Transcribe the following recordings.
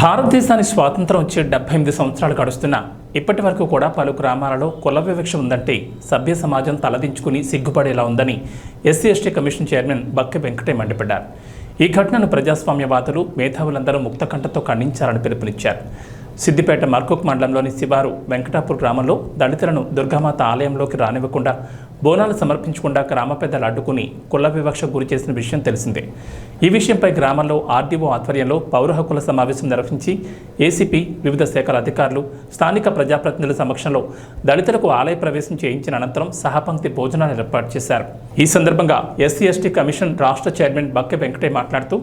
భారతదేశానికి స్వాతంత్రం వచ్చే డెబ్బై ఎనిమిది సంవత్సరాలు గడుస్తున్నా ఇప్పటి వరకు కూడా పలు గ్రామాలలో కుల వివక్ష ఉందంటే సభ్య సమాజం తలదించుకుని సిగ్గుపడేలా ఉందని SC ST commission chairman Bakke Venkate మండిపడ్డారు. ఈ ఘటనను ప్రజాస్వామ్యవాదులు మేధావులందరూ ముక్తకంఠతో ఖండించాలని పిలుపునిచ్చారు. సిద్దిపేట మర్కుక్ మండలంలోని శివారు వెంకటాపూర్ గ్రామంలో దళితులను దుర్గామాత ఆలయంలోకి రానివ్వకుండా బోనాలు సమర్పించకుండా గ్రామ పెద్దలు అడ్డుకుని కుల వివక్ష గురి చేసిన విషయం తెలిసిందే. ఈ విషయంపై గ్రామంలో ఆర్డీఓ ఆధ్వర్యంలో పౌర హక్కుల సమావేశం నిర్వహించి ఏసీపీ వివిధ శాఖల అధికారులు స్థానిక ప్రజాప్రతినిధుల సమక్షంలో దళితులకు ఆలయ ప్రవేశం చేయించిన అనంతరం సహపంక్తి భోజనాలు ఏర్పాటు చేశారు. ఈ సందర్భంగా ఎస్సీ ఎస్టీ కమిషన్ రాష్ట్ర చైర్మన్ బక్కె వెంకటే మాట్లాడుతూ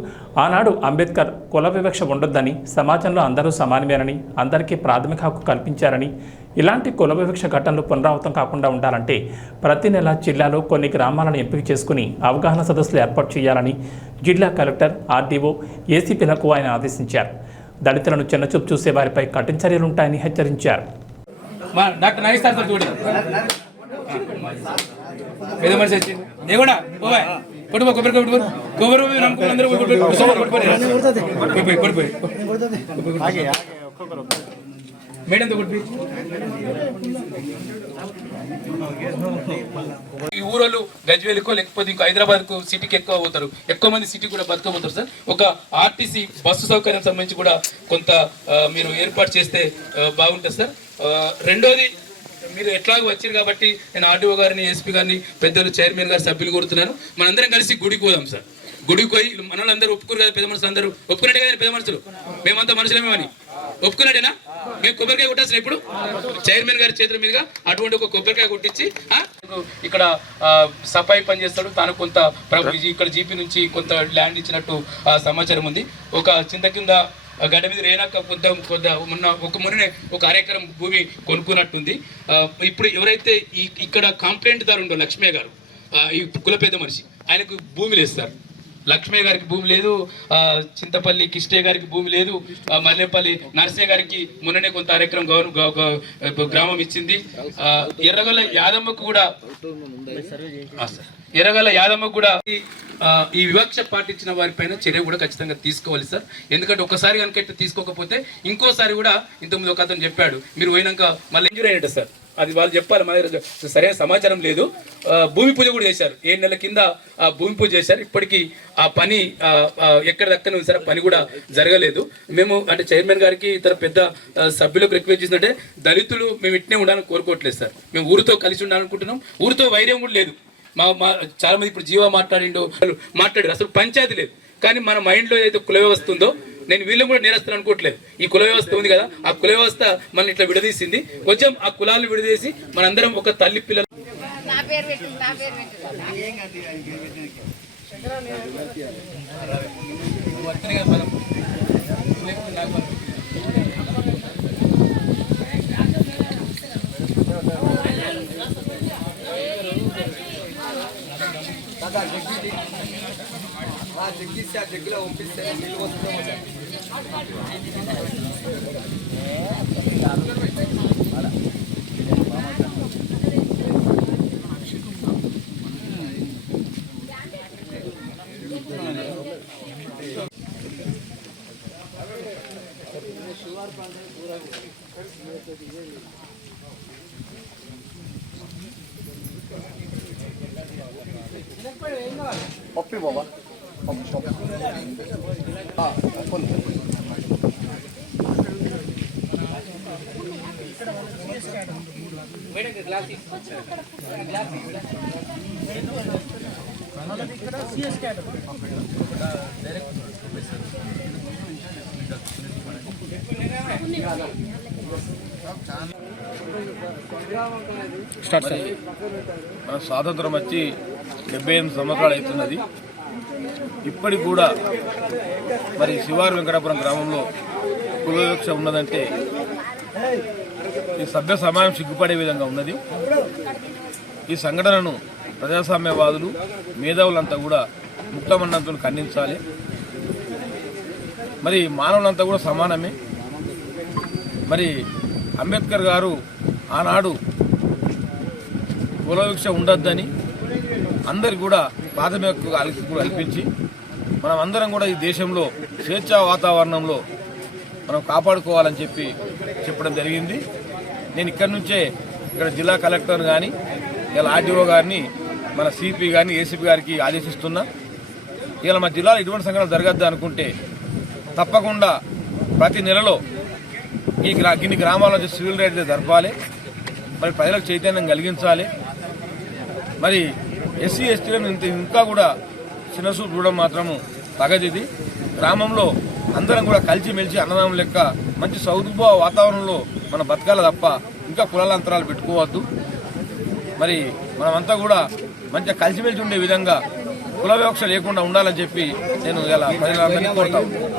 ఆనాడు అంబేద్కర్ కుల వివక్ష ఉండొద్దని సమాజంలో అందరూ సమానమేనని అందరికీ ప్రాథమిక హక్కు కల్పించారని ఇలాంటి కుల వివక్ష ఘటనలు పునరావృతం కాకుండా ఉండాలంటే ప్రతి నెల జిల్లాలో కొన్ని గ్రామాలను ఎంపిక చేసుకుని అవగాహన సదస్సులు ఏర్పాటు చేయాలని జిల్లా కలెక్టర్ ఆర్డీఓ ఏసీపీలకు ఆయన ఆదేశించారు. దళితులను చిన్నచూపు చూసే వారిపై కఠిన చర్యలుంటాయని హెచ్చరించారు. కొట్టుకో కొబ్బరి కొబ్బరి అందరూ మేడం ఈ ఊరోళ్ళు గజ్వేలుకో లేకపోతే ఇంకో హైదరాబాద్కు సిటీకి ఎక్కువ పోతారు. ఎక్కువ మంది సిటీ కూడా బతకపోతారు సార్. ఒక ఆర్టీసీ బస్సు సౌకర్యం సంబంధించి కూడా కొంత మీరు ఏర్పాటు చేస్తే బాగుంటుంది సార్. రెండోది మీరు ఎట్లాగో వచ్చారు కాబట్టి నేను ఆర్డీఓ గారిని ఎస్పీ గారిని పెద్దలు చైర్మన్ గారి సభ్యులు కోరుతున్నాను. మనందరం కలిసి గుడికి పోదాం సార్. గుడికి పోయి మన వాళ్ళందరూ ఒప్పుకోరు కదా పెద్ద మనుషులు అందరూ? ఒప్పుకున్నట్టే కదా పెద్ద మనుషులు మేమంతా మనుషులమేమని? ఒప్పుకున్నాడేనా? మేము కొబ్బరికాయ కొట్టాల్సిన ఇప్పుడు చైర్మన్ గారి చేతుల మీదుగా అటువంటి ఒక కొబ్బరికాయ కొట్టించి ఇక్కడ ఆ, సఫాయి పని చేస్తాడు. తాను కొంత ఇక్కడ జీపీ నుంచి కొంత ల్యాండ్ ఇచ్చినట్టు సమాచారం ఉంది. ఒక చింత కింద గడ్డ మీద రేనాక కొంత కొంత మొన్న ఒక మొన్ననే ఒక అరెకరం భూమి కొనుక్కున్నట్టుంది. ఇప్పుడు ఎవరైతే ఇక్కడ కంప్లైంట్ దారు ఉండో లక్ష్మయ్య గారు ఆ, ఈ కులపేద మనిషి ఆయనకు భూమి ఇస్తారు లక్ష్మయ్య గారికి భూమి లేదు చింతపల్లి కిష్టయ్య గారికి భూమి లేదు మల్లెపల్లి నర్సయ్య గారికి మొన్ననే కొంత కార్యక్రమం గౌరవ గ్రామం ఇచ్చింది. ఎర్రగొల్ల యాదమ్మకు కూడా ఎర్రగొల్ల యాదమ్మ కూడా ఈ- వివక్ష పాటించిన వారిపైన చర్య కూడా ఖచ్చితంగా తీసుకోవాలి సార్. ఎందుకంటే ఒకసారి కనుక ఇట్లా తీసుకోకపోతే ఇంకోసారి కూడా ఇంతకుముందు ఒక అతను చెప్పాడు మీరు పోయినాక మళ్ళీ ఇంజూరీ అయినట్టు సార్. అది వాళ్ళు చెప్పాలి మా దగ్గర సరైన సమాచారం లేదు. భూమి పూజ కూడా చేశారు. ఏడు నెలల కింద ఆ భూమి పూజ చేశారు. ఇప్పటికీ ఆ పని ఆ, ఎక్కడ ఉంది సార్ పని కూడా జరగలేదు. మేము అంటే చైర్మన్ గారికి ఇతర పెద్ద సభ్యులకు రిక్వెస్ట్ చేసినట్టే దళితులు మేము ఇట్నే ఉండాలని కోరుకోవట్లేదు సార్. మేము ఊరితో కలిసి ఉండాలనుకుంటున్నాం. ఊరితో వైర్యం కూడా లేదు. మా మా చాలా మంది ఇప్పుడు జీవా మాట్లాడిండు మాట్లాడారు. అసలు పంచాయతీ లేదు. కానీ మన మైండ్లో ఏదైతే కుల వ్యవస్థ ఉందో నేను వీళ్ళని కూడా నేరస్తాను అనుకోవట్లేదు. ఈ కుల వ్యవస్థ ఉంది కదా ఆ కుల వ్యవస్థ మన ఇట్లా విడదీసింది. కొంచెం ఆ కులాలు విడదీసి మనందరం ఒక తల్లి పిల్లలు ఆ జగ్గి ఆ జగ్గిలో పంపిస్తే నీళ్ళు Thank you. నా పేరు పెట్టు నా పేరు పెట్టు మన స్వాతంత్రం వచ్చి డెబ్బై ఎనిమిది సంవత్సరాలు అవుతున్నది. ఇప్పటికి కూడా మరి శివారు వెంకటాపురం గ్రామంలో కులవివక్ష ఉన్నదంటే ఈ సభ్య సమాజం సిగ్గుపడే విధంగా ఉన్నది. ఈ సంఘటనను ప్రజాస్వామ్యవాదులు మేధావులంతా కూడా ముక్తమన్నంతులు ఖండించాలి. మరి మానవులంతా కూడా సమానమే. మరి అంబేద్కర్ గారు ఆనాడు కులవిక్ష ఉండొద్దని అందరు కూడా ప్రాథమిక కూడా కల్పించి మనం అందరం కూడా ఈ దేశంలో స్వేచ్ఛా వాతావరణంలో మనం కాపాడుకోవాలని చెప్పి చెప్పడం జరిగింది. నేను ఇక్కడి నుంచే ఇక్కడ జిల్లా కలెక్టర్ కానీ ఇలా ఆర్డీఓ గారిని మన సిపి గారిని ఏసీపీ గారికి ఆదేశిస్తున్నా. ఇలా మా జిల్లాలో ఇటువంటి సంఘటనలు జరగద్దు అనుకుంటే తప్పకుండా ప్రతి నెలలో ఈ గ్రా గిన్ని గ్రామాల నుంచి సివిల్ రైడ్స్ జరపాలి. మరి ప్రజలకు చైతన్యం కలిగించాలి. మరి ఎస్సీ ఎస్టీలను ఇంత ఇంకా కూడా చిన్నసూపు చూడడం మాత్రము తగదిది. గ్రామంలో అందరం కూడా కలిసిమెలిసి అన్నదానం లెక్క మంచి సౌదుభావ వాతావరణంలో మనం బతకాలి తప్ప ఇంకా కులాల అంతరాలు పెట్టుకోవద్దు. మరి మనమంతా కూడా మంచిగా కలిసిమెలిసి ఉండే విధంగా కుల వివక్ష లేకుండా ఉండాలని చెప్పి నేను ఇలా ప్రజలందరినీ కోరుతాను